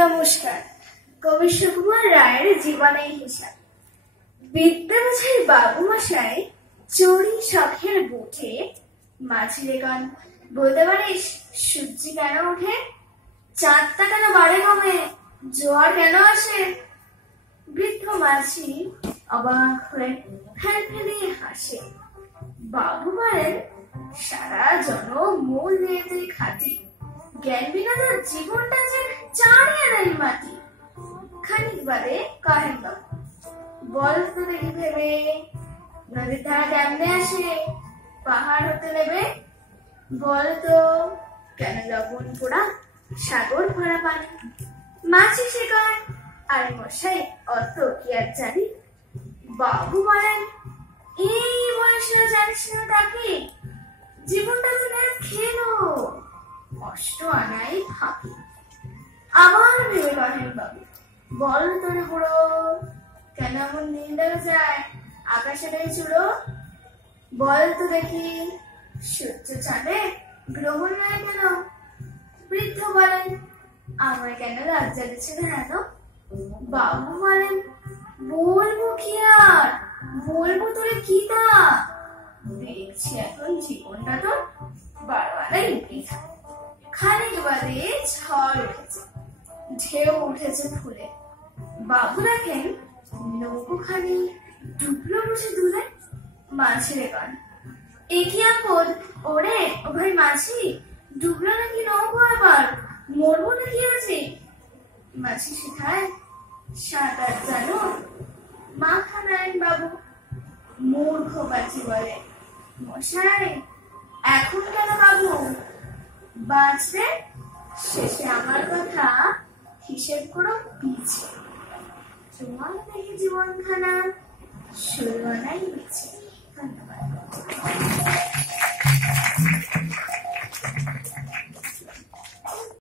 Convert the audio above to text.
নমস্কার। কবি সুকুমার রায়ের জীবনের হিসাব। বিদ্যাবোঝাই বাবু মশাই চড়ি শখের বুঠে, মাঝিরে গান বলতে পারিস সূর্যি কেন ওঠে? চাঁদটা কেন বাড়ে কমে, জোয়ার কেন আসে? বৃদ্ধ মাঝি অবাক হয়ে ফেলফেলিয়ে হাসে। বাবু বলেন, সারা জনম মূল নিয়েতে খাটি, জ্ঞান বিনা তার জীবনটা যে চাড়িয়ে দেয় মাটি। খানিক বাদে কহেন বাবু, বল তো দেখি ভেবে, নদীর ধারা কেমনে আসে, পাহাড় হতে নেবে? বল তো কেন লবণ পোড়া, সাগর ভরা পানি? মাছি সে কয়, আর মশাই অত কি আর জানি? বাবু বলেন, এই বয়সেও জানিস না তাকে, জীবনটা তো খেলো, কষ্ট আনাই ফাঁকি। আবার ভেবে কহেন বাবু, বল তোরে বুড়ো, কেন এমন নীল দেখা যায় আকাশে নেই চূড়ো? বল তো দেখি সূর্য চাঁদে গ্রহণ নয় কেন? বৃদ্ধ বলেন, আমায় কেন লজ্জা দিচ্ছে না হেন? বাবু বলেন, বলবো কি আর, বলবো তোরে কি তা, দেখছি এখন জীবনটা তো বারবারাই বৃথা। খানিক বাদে ঝড় উঠেছে, ঢেউ উঠেছে ফুলে। বাবু দেখেন নৌকোখানি ডুবলো বুঝে দুলে। মাঝিরে গান, এ কি আপদ ওরে ও ভাই মাঝি, ডুবলো নাকি নৌকো আবার, মরবো নাকি আছি? মাঝি শেখায়, সাঁতার জানো? মাথা নেন বাবু। মূর্খ বাজি বলে, মশাই এখন কেন বাবু, বাঁচবে শেষে আমার কথা হিসেব করো পিছে। তোমার দেখি জীবনখানা শুরু নাই মিছে। ধন্যবাদ।